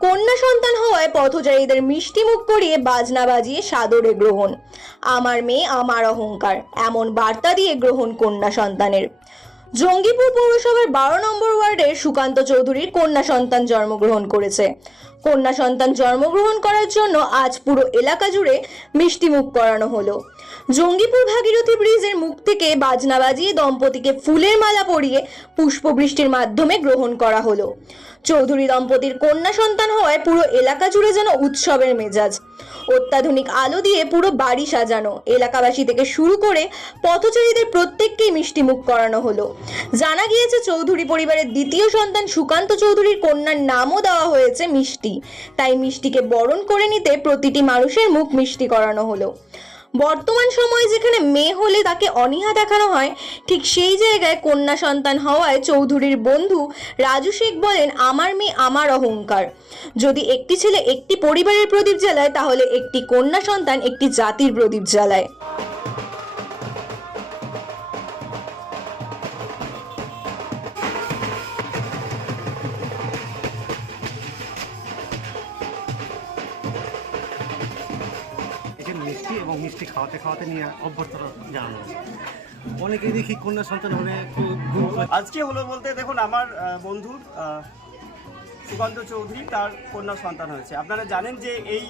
কন্যা সন্তান হওয়ায় পথচারীদের মিষ্টি মুখ করিয়ে বাজনা বাজিয়ে সাদরে গ্রহণ। আমার মেয়ে আমার অহংকার, এমন বার্তা দিয়ে গ্রহণ কন্যা সন্তানের। জঙ্গিপুর পৌরসভার 12 নম্বর ওয়ার্ডের সুকান্ত চৌধুরীর কন্যা সন্তান জন্মগ্রহণ করেছে। কন্যা সন্তান জন্মগ্রহণ করার জন্য আজ পুরো এলাকা জুড়ে মিষ্টি মুখ করানো হলো। জঙ্গিপুর ভাগীরথী ব্রিজের মুখ থেকে বাজনা বাজিয়ে দম্পতিকে ফুলের মালা পরিয়ে পুষ্পবৃষ্টির মাধ্যমে গ্রহণ করা হলো। চৌধুরী দম্পতির কন্যা সন্তান হওয়ায় পুরো এলাকা জুড়ে যেন উৎসবের মেজাজ। অত্যাধুনিক আলো দিয়ে পুরো বাড়ি সাজানো, এলাকাবাসী থেকে শুরু করে পথচারীদের প্রত্যেককেই মিষ্টি মুখ করানো হলো। জানা গিয়েছে চৌধুরী পরিবারের দ্বিতীয় সন্তান সুকান্ত চৌধুরীর কন্যার নামও দেওয়া হয়েছে মিষ্টি। তাই মিষ্টিকে বরণ করে নিতে প্রতিটি মানুষের মুখ মিষ্টি করানো হলো। বর্তমান সময়ে যেখানে মেয়ে হলে তাকে অনীহা দেখানো হয়, ঠিক সেই জায়গায় কন্যা সন্তান হওয়ায় চৌধুরীর বন্ধু রাজু শেখ বলেন, আমার মেয়ে আমার অহংকার। যদি একটি ছেলে একটি পরিবারের প্রদীপ জ্বালায়, তাহলে একটি কন্যা সন্তান একটি জাতির প্রদীপ জ্বালায়। মিষ্টি এবং মিষ্টি খাওয়াতে খাওয়াতে নিয়ে অভ্যর্থনা জানানো অনেকেই দেখি কন্যা সন্তান হলে আজকে হলো বলতে দেখুন আমার বন্ধু সুকান্ত চৌধুরী তার কন্যা সন্তান হয়েছে। আপনারা জানেন যে এই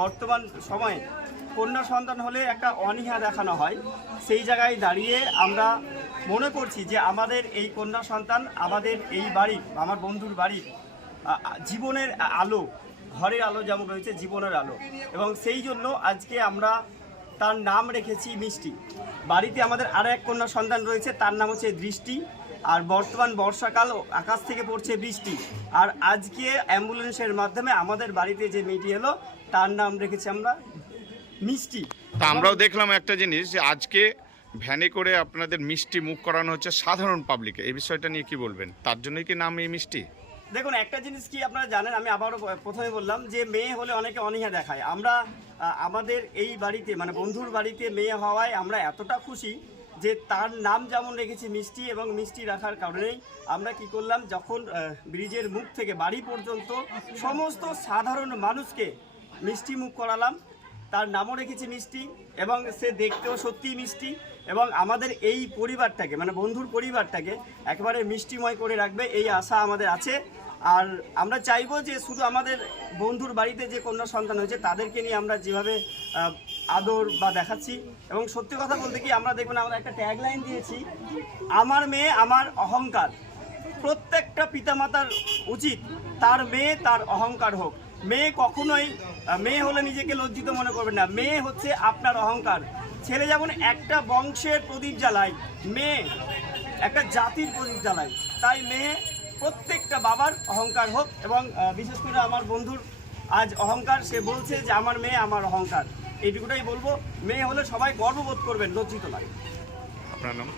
বর্তমান সময়ে কন্যা সন্তান হলে একটা অনীহা দেখানো হয়। সেই জায়গায় দাঁড়িয়ে আমরা মনে করছি যে আমাদের এই কন্যা সন্তান আমাদের এই বাড়ির, আমার বন্ধুর বাড়ির জীবনের আলো, ঘরের আলো যেমন রয়েছে জীবনের আলো, এবং সেই জন্য আজকে আমরা তার নাম রেখেছি মিষ্টি। বাড়িতে আমাদের আরও এক কন্যা সন্তান রয়েছে, তার নাম হচ্ছে দৃষ্টি। আর বর্তমান বর্ষাকাল, আকাশ থেকে পড়ছে বৃষ্টি, আর আজকে অ্যাম্বুলেন্সের মাধ্যমে আমাদের বাড়িতে যে মেয়েটি এলো তার নাম রেখেছি আমরা মিষ্টি। তা আমরাও দেখলাম একটা জিনিস, যে আজকে ভ্যানে করে আপনাদের মিষ্টি মুখ করানো হচ্ছে সাধারণ পাবলিকে, এই বিষয়টা নিয়ে কি বলবেন? তার জন্যই কি নাম এই মিষ্টি? দেখুন, একটা জিনিস কি আপনারা জানেন, আমি আবারও প্রথমে বললাম যে মেয়ে হলে অনেকে অনীহা দেখায়। আমরা আমাদের এই বাড়িতে মানে বন্ধুর বাড়িতে মেয়ে হওয়ায় আমরা এতটা খুশি যে তার নাম যেমন রেখেছি মিষ্টি, এবং মিষ্টি রাখার কারণেই আমরা কি করলাম, যখন ব্রিজের মুখ থেকে বাড়ি পর্যন্ত সমস্ত সাধারণ মানুষকে মিষ্টি মুখ করালাম। তার নামও রেখেছি মিষ্টি, এবং সে দেখতেও সত্যিই মিষ্টি, এবং আমাদের এই পরিবারটাকে মানে বন্ধুর পরিবারটাকে একেবারে মিষ্টিময় করে রাখবে এই আশা আমাদের আছে। আর আমরা চাইবো যে শুধু আমাদের বন্ধুর বাড়িতে যে কন্যা সন্তান হয়েছে তাদেরকে নিয়ে আমরা যেভাবে আদর বা দেখাচ্ছি, এবং সত্যি কথা বলতে কি আমরা দেখবেন আমরা একটা ট্যাগলাইন দিয়েছি, আমার মেয়ে আমার অহংকার। প্রত্যেকটা পিতামাতার উচিত তার মেয়ে তার অহংকার হোক। মেয়ে কখনোই মেয়ে হলে নিজেকে লজ্জিত মনে করবেন না, মেয়ে হচ্ছে আপনার অহংকার। ছেলে যেমন একটা বংশের প্রদীপ জ্বালায়, মেয়ে একটা জাতির প্রদীপ জ্বালায়। তাই মেয়ে প্রত্যেকটা বাবার অহংকার হোক, এবং বিশেষ করে আমার বন্ধুর আজ অহংকার, সে বলছে যে আমার মেয়ে আমার অহংকার। এইটুকুটাই বলবো, মেয়ে হলে সবাই গর্ববোধ করবেন, লজ্জিত লাগে। আপনার নাম?